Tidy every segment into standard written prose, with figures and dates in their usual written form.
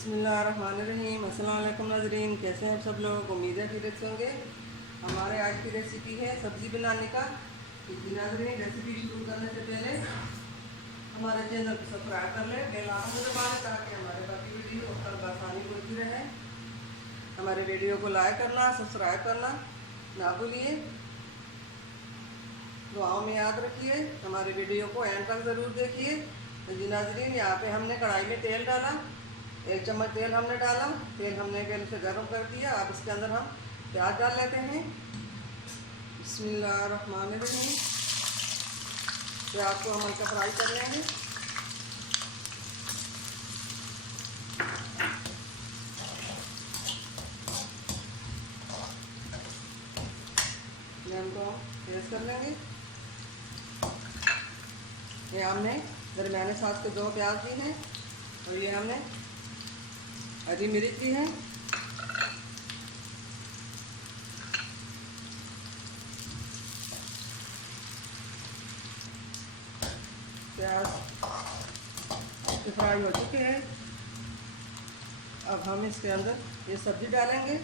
बिस्मिल्लाहिर्रहमानिर्रहीम। अस्सलाम वालेकुम नाज़रीन, कैसे हैं सब लोग। उम्मीद है खैरियत से होंगे। हमारे आज की रेसिपी है सब्ज़ी बनाने का। नाज़रीन, रेसिपी शुरू करने से पहले हमारे चैनल को सब्सक्राइब कर लें, बेल आइकन दबा लें ताकि हमारे बाकी वीडियो कल आसानी होती रहे। हमारे वीडियो को लाइक करना, सब्सक्राइब करना ना भूलिए। दुआओं में याद रखिए। हमारे वीडियो को एंड तक ज़रूर देखिए। तो जी नाज़रीन, यहाँ पे हमने कढ़ाई में तेल डाला, 1 चम्मच तेल हमने डाला। तेल हमने पहले से गर्म कर दिया। अब इसके अंदर हम प्याज डाल लेते हैं। बिस्मिल्लाहिर्रहमानिर्रहीम। प्याज को हम हल्का फ्राई कर लेंगे। फ्लेम को हम तेज कर लेंगे। ये हमने दरमियाने साइज के 2 प्याज दी हैं और ये हमने हरी मिर्च दी है। प्याज फ्राई हो चुके हैं। अब हम इसके अंदर ये सब्ज़ी डालेंगे।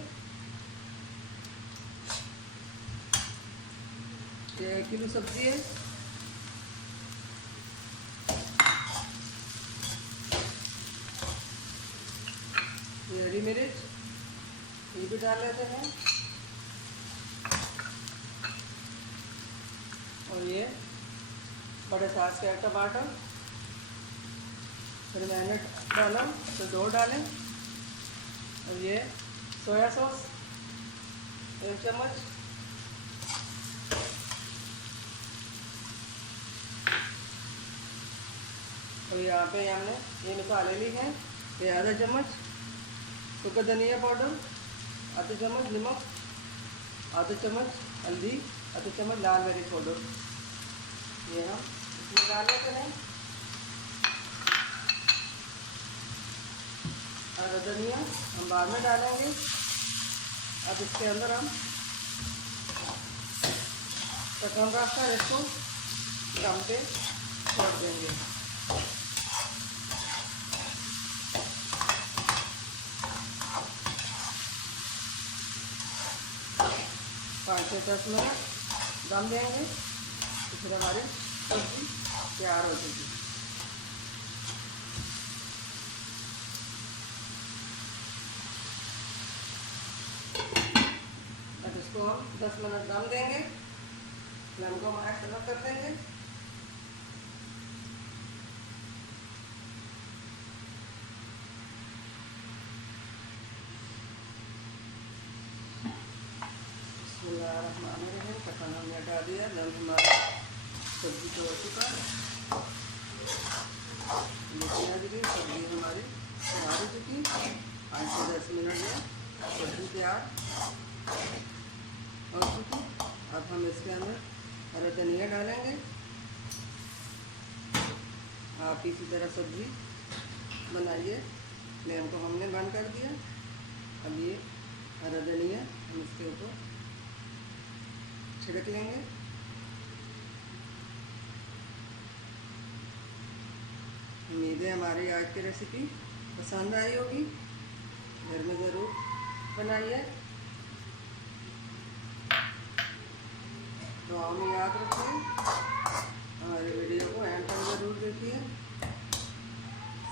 ये 1 किलो सब्ज़ी है। ये हरी मिर्च ये भी डाल लेते हैं और ये बड़े साइज का टमाटर फिर मैंने डाला तो 2 डालें और ये सोया सॉस 1 चम्मच, और यहाँ पे हमने ये मसाले लिए हैं। ये आधा चम्मच सूखा धनिया पाउडर, आधा चम्मच नमक, आधा चम्मच हल्दी, आधा चम्मच लाल मिर्च पाउडर। ये हम इसमें डाल लेते हैं। हरा धनिया हम बाद में डालेंगे। अब इसके अंदर हम कम रखकर इसको दम पे छोड़ देंगे। पाँच से 10 मिनट दम देंगे तो फिर हमारी सब्ज़ी तैयार हो जाएगी। अब इसको हम 10 मिनट दम देंगे। फ्लेम को हम ऐड कर देंगे। ढक्कन हमने हटा दिया। दम हमारा सब्ज़ी तो हो चुका है। देखिए सब्ज़ी हमारी तैयार हो चुकी। 5 से 10 मिनट में सब्ज़ी तैयार हो चुकी। अब हम इसके अंदर हरा धनिया डालेंगे। आप इसी तरह सब्ज़ी बनाइए। फ्लेम को हमने बंद कर दिया। अब ये हरा धनिया हम इसके ऊपर छिड़क लेंगे। उम्मीद है हमारी आज की रेसिपी पसंद आई होगी। घर में ज़रूर बनाइए। दुआ में याद रखिए। हमारे वीडियो को एंड तक ज़रूर देखिए।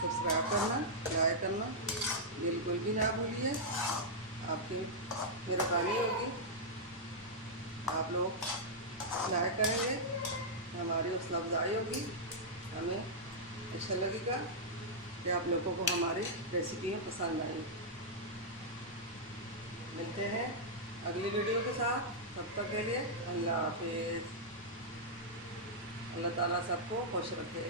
सब्सक्राइब करना, लाइक करना बिल्कुल भी ना भूलिए। आपकी मेहरबानी होगी। आप लोग लाइक करेंगे, हमारी हौसला अफजाई होगी। हमें अच्छा लगेगा कि आप लोगों को हमारी रेसिपी पसंद आई। मिलते हैं अगली वीडियो के साथ। तब तक के लिए अल्लाह हाफिज़। अल्लाह ताला सबको खुश रखे।